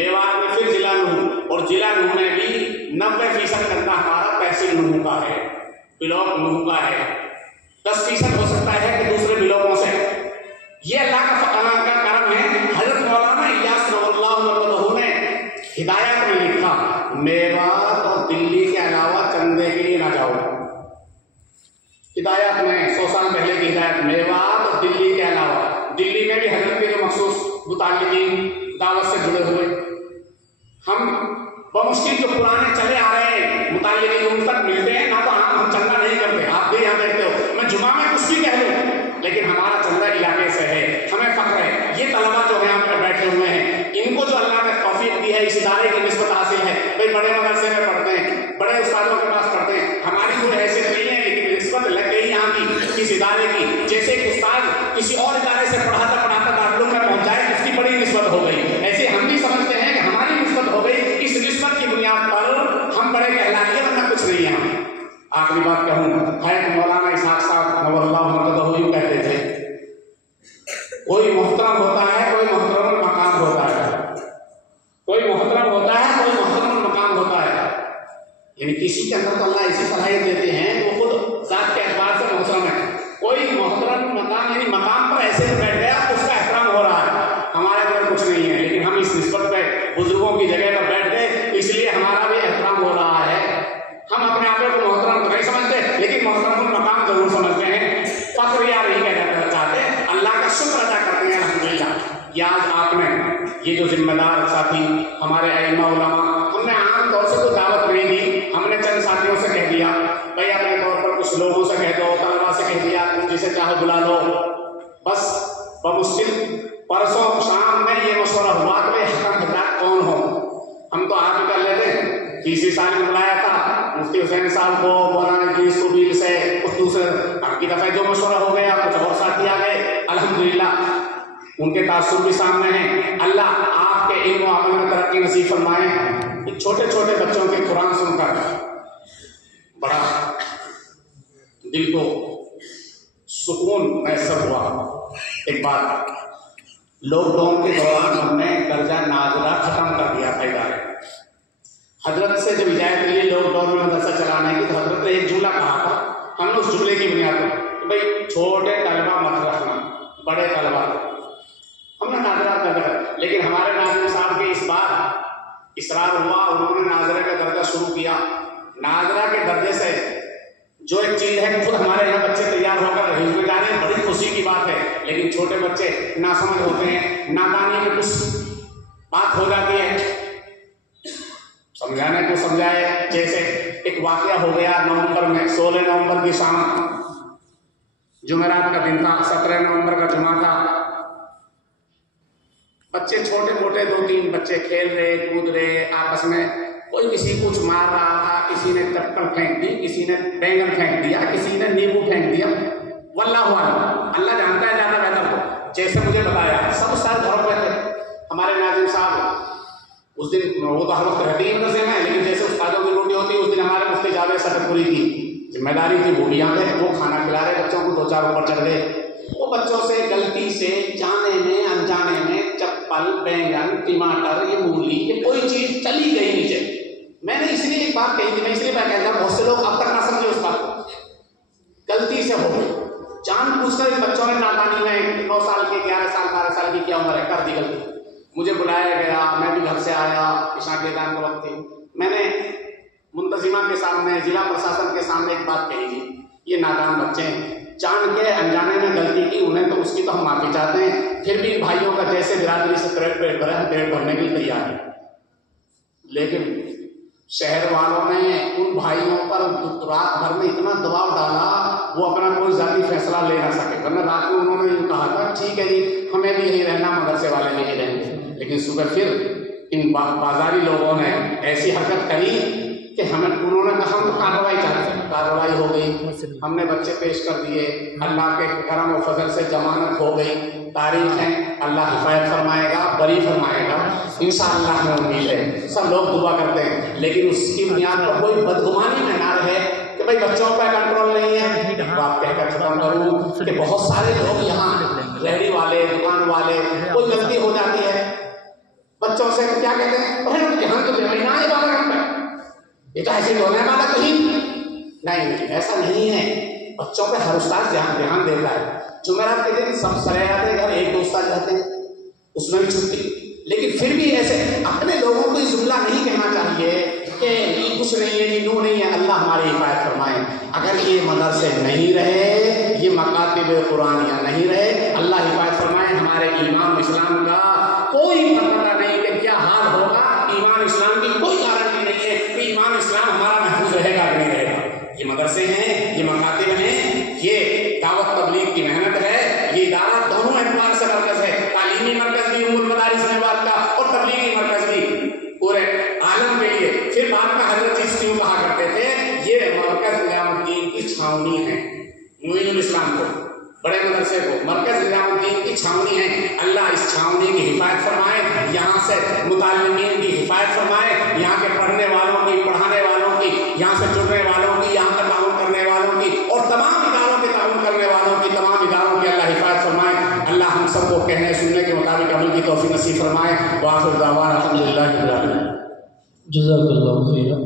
میوات میں پھر ضلع نوح، اور ضلع نوح میں بھی 90% کرنا ہمارا تحصیل نوح کا ہے، بلاک نوح کا ہے، 10% ہو سکتا ہے کہ دوسرے بلاکوں سے۔ یہ اللہ کا کرم ہے۔ حضرت مولانا الیاس رضی اللہ عنہ نے ہدایت میں لکھا، میوات اور دلی کے علاوہ چندے کے لیے نہ جاؤ۔ ہدایت میں 100 سال پہلے کی ہدایت، میوات اور دلی کے علاوہ۔ دلی میں بھی حضرت کے جو مخصوص متعلقین دعوت سے جڑے ہوئے، ہم بمشکل جو پرانے چلے آ رہے ہیں متعلقین ان تک ملتے ہیں، نہ تو ہم چندہ نہیں کرتے، آپ بھی یہاں دیکھتے ہو، میں جمعہ میں کچھ بھی کہہ لوں لیکن ہمارا چندہ علاقے سے ہے، ہمیں فخر ہے۔ یہ طلبا جو ہیں یہاں پہ بیٹھے ہوئے ہیں، ان کو جو اللہ نے توفیق دی ہے، اس ادارے کی نسبت حاصل ہے، بھائی بڑے مدرسے میں پڑھتے ہیں، بڑے استادوں کے پاس پڑھتے ہیں، ہماری کوئی حیثیت نہیں ہے لیکن نسبت لگ گئی یہاں کی اس ادارے کی۔ جیسے ایک استاد کسی اور ادارے سے پڑھاتا پڑھاتا دارالعلوم میں پہنچ جائے، اس کی بڑی نسبت ہو گئی، ایسے ہم بھی سمجھتے ہیں کہ ہماری نسبت ہو گئی، اس نسبت کی بنیاد پر ہم بڑے کہلائیں، ورنہ کچھ نہیں ہے ہم۔ آخری بات کہوں، ہے کہ مولانا اسحاق صاحب نور اللہ مرکزہ یوں کہتے تھے، کوئی محترم ہوتا ہے، کوئی محترم المقام ہوتا ہے، کوئی محترم ہوتا ہے، کوئی محترم المقام ہوتا ہے۔ یعنی کسی کے اندر تو اللہ ایسی صلاحیت دیتے ہیں کہ وہ خود ذات کے اعتبار سے محترم ہے۔ کوئی محترم مقام یعنی مقام پر ایسے بیٹھ گیا اس کا احترام ہو رہا ہے، ہمارے اندر کچھ نہیں ہے، لیکن ہم اس نسبت پہ بزرگوں کی جگہ پر بیٹھ گئے، اس لیے ہمارا بھی احترام ہو رہا ہے۔ ہم اپنے آپ کو محترم تو نہیں سمجھتے لیکن محترم المقام ضرور سمجھتے ہیں، فخر یا نہیں کہنا چاہتے، اللہ کا شکر ادا کرتے ہیں الحمدللہ۔ یا آج آپ نے یہ جو ذمہ دار ساتھی ہمارے ائمہ علماء، ہم نے عام طور سے تو دعوت نہیں دی، ہم نے چند ساتھیوں سے کہہ دیا، بھائی اپنے طور پر کچھ لوگوں سے کہہ دو، طلبا سے کہہ دیا، جسے چاہو بلا لو، بس بمشکل پرسوں شام میں یہ مشورہ ہوا کہ حکم حضرات کون ہو، ہم تو آپ ہی کر لیتے ہیں۔ تیسری سال میں بلایا تھا مفتی حسین صاحب کو، مولانا ادریس کو بھی سے، اس دوسرے اب کی دفعہ جو مشورہ ہو گیا، کچھ اور ساتھی آ گئے، الحمدللہ ان کے تاثر بھی سامنے ہیں۔ اللہ آپ کے علم و عمل میں ترقی نصیب فرمائے۔ چھوٹے چھوٹے بچوں کے قرآن سن کر بڑا دل کو سکون میسر ہوا۔ ایک بات، لاک ڈاؤن کے دوران ہم نے درجہ نازلہ ختم کر دیا تھا ادارے۔ حضرت سے جب اجازت ملی لاک ڈاؤن میں مدرسہ چلانے کی، تو حضرت نے ایک جملہ کہا تھا، ہم نے اس جملے کی بنیاد پر کہ بھائی چھوٹے طلبا مت رکھنا، بڑے طلبا، ہم نے ناظرہ کر دیا، لیکن ہمارے ناظرین صاحب کے اس بار اصرار ہوا، انہوں نے ناظرہ کا درجہ شروع کیا۔ ناظرہ کے درجے سے جو ایک چیز ہے کہ خود ہمارے یہاں بچے تیار ہو کر حفظ میں جا رہے ہیں، بڑی خوشی کی بات ہے، لیکن چھوٹے بچے ناسمجھ ہوتے ہیں، نادانی میں کچھ بات ہو جاتی ہے، سمجھانے کو سمجھائے۔ جیسے ایک واقعہ ہو گیا نومبر میں، 16 نومبر کی شام، جمعرات کا دن تھا، 17 نومبر کا جمعہ تھا، بچے چھوٹے موٹے 2-3 بچے کھیل رہے کود رہے آپس میں، کوئی کسی کو کچھ مار رہا تھا، کسی نے چپل پھینک دی، کسی نے بینگن پھینک دیا، کسی نے نیمبو پھینک دیا، واللہ عالم، اللہ جانتا ہے زیادہ بہتر کو۔ جیسے مجھے بتایا سب استاد گھروں پہ تھے، ہمارے ناظم صاحب اس دن وہ تو ہر وقت رہتے ہی مدرسے میں، لیکن جیسے استادوں کی ڈیوٹی ہوتی ہے اس دن ہمارے مفتی جاوید صاحب پوری کی ذمہ داری تھی، وہ بھی آتے ہیں، وہ کھانا کھلا رہے بچوں کو، 2-4 اوپر چڑھ گئے، وہ بچوں سے غلطی سے جانے میں انجانے میں چپل بینگن ٹماٹر یہ مولی یہ کوئی چیز چلی گئی نیچے۔ میں نے اس لیے ایک بات کہی تھی، میں اس لیے میں کہتا ہوں بہت سے لوگ اب تک نہ سمجھے اس بات کو، غلطی سے ہو گئی، جان پوچھ کر بچوں نے نادانی میں 9 سال کے 11 سال 12 سال کی کیا عمر ہے کر دی غلطی، مجھے بلایا گیا، میں بھی گھر سے آیا، عشاء کے اذان کا وقت تھی، میں نے منتظمہ کے سامنے ضلع پرشاسن کے سامنے ایک بات کہی تھی، یہ نادان بچے ہیں، جان کے انجانے میں غلطی کی انہیں تو اس کی تو ہم معافی چاہتے ہیں، پھر بھی بھائیوں کا جیسے برادری سے پیٹ بھرا ہے پیٹ بھرنے کے لیے تیار ہے، لیکن شہر والوں نے ان بھائیوں پر رات بھر میں اتنا دباؤ ڈالا وہ اپنا کوئی ذاتی فیصلہ لے نہ سکے، ورنہ رات کو انہوں نے کہا تھا ٹھیک ہے جی ہمیں بھی یہی رہنا، مدرسے والے بھی یہی رہیں گے، لیکن صبح پھر ان بازاری لوگوں نے ایسی حرکت کری کہ انہوں نے کہا ہم تو کارروائی چاہتے ہیں، کارروائی ہو گئی، ہم نے بچے پیش کر دیے، اللہ کے کرم و فضل سے ضمانت ہو گئی، تاریخ ہے، اللہ حفاظت فرمائے گا، بری فرمائے گا، انشاءاللہ ہمیں امید ہے، سب لوگ دعا کرتے ہیں، لیکن اس کی بنیاد پر کوئی بدگمانی میں نہ رہے کہ بھائی بچوں کا کنٹرول نہیں ہے۔ بات کہہ کر ختم کروں کہ بہت سارے لوگ یہاں ریہڑی والے دکان والے کوئی غلطی ہو جاتی ہے بچوں سے کیا کہتے ہیں؟ پہلے دھیان تو دینا ہی نہ عبادت ہم پہ، یہ تو ایسے تو ہے عبادت ہی نہیں، ایسا نہیں ہے۔ بچوں پہ ہر استاد دھیان دیتا ہے۔ جمعرات کے دن سب سرے آتے گھر، ایک دو استاد رہتے ہیں، اس میں بھی چھٹی، لیکن پھر بھی ایسے اپنے لوگوں کو جملہ نہیں کہنا چاہیے کہ یہ کچھ نہیں ہے، یہ نو نہیں ہے۔ اللہ ہماری حفاظت فرمائے۔ اگر یہ مدرسے نہیں رہے، یہ مکاتب قرآنیہ نہیں رہے، اللہ حفاظت فرمائے، ہمارے ایمان اسلام کا کوئی پتہ نہیں کہ کیا حال ہوگا۔ ایمان اسلام کی کوئی گارنٹی نہیں ہے کہ ایمان اسلام ہمارا محفوظ رہے گا کہ نہیں رہے گا۔ یہ مدرسے ہیں، یہ مکاتب ہیں، یہ دعوت تبلیغ کی محنت ہے، یہ ادارہ دونوں اعتبار سے مرکز ہے، تعلیمی مرکز بھی ام المدارس نبوت کا اور تبلیغی مرکز بھی پورے عالم کے لیے۔ پھر بعد میں حضرت جی کیوں کہا کرتے تھے یہ مرکز نظام الدین کی چھاونی ہے، معین الاسلام کو، بڑے مدرسے کو مرکز نظام الدین کی چھاونی ہے۔ اللہ اس چھاونی کی حفاظت فرمائے، یہاں سے متعلمین کی حفاظت فرمائے، یہاں کے پڑھنے والوں کی، پڑھانے والوں کی، یہاں سے جڑنے والوں کی، یہاں کا تعاون کرنے والوں کی، اور تمام اداروں کے تعاون کرنے والوں کی، تمام اداروں کی اللہ حفاظت فرمائے۔ اللہ ہم سب کو کہنے سننے کے مطابق عمل کی توفیق نصیب فرمائے۔ وآخر دعوانا الحمدللہ رب العالمین۔ جزاک اللہ خیر۔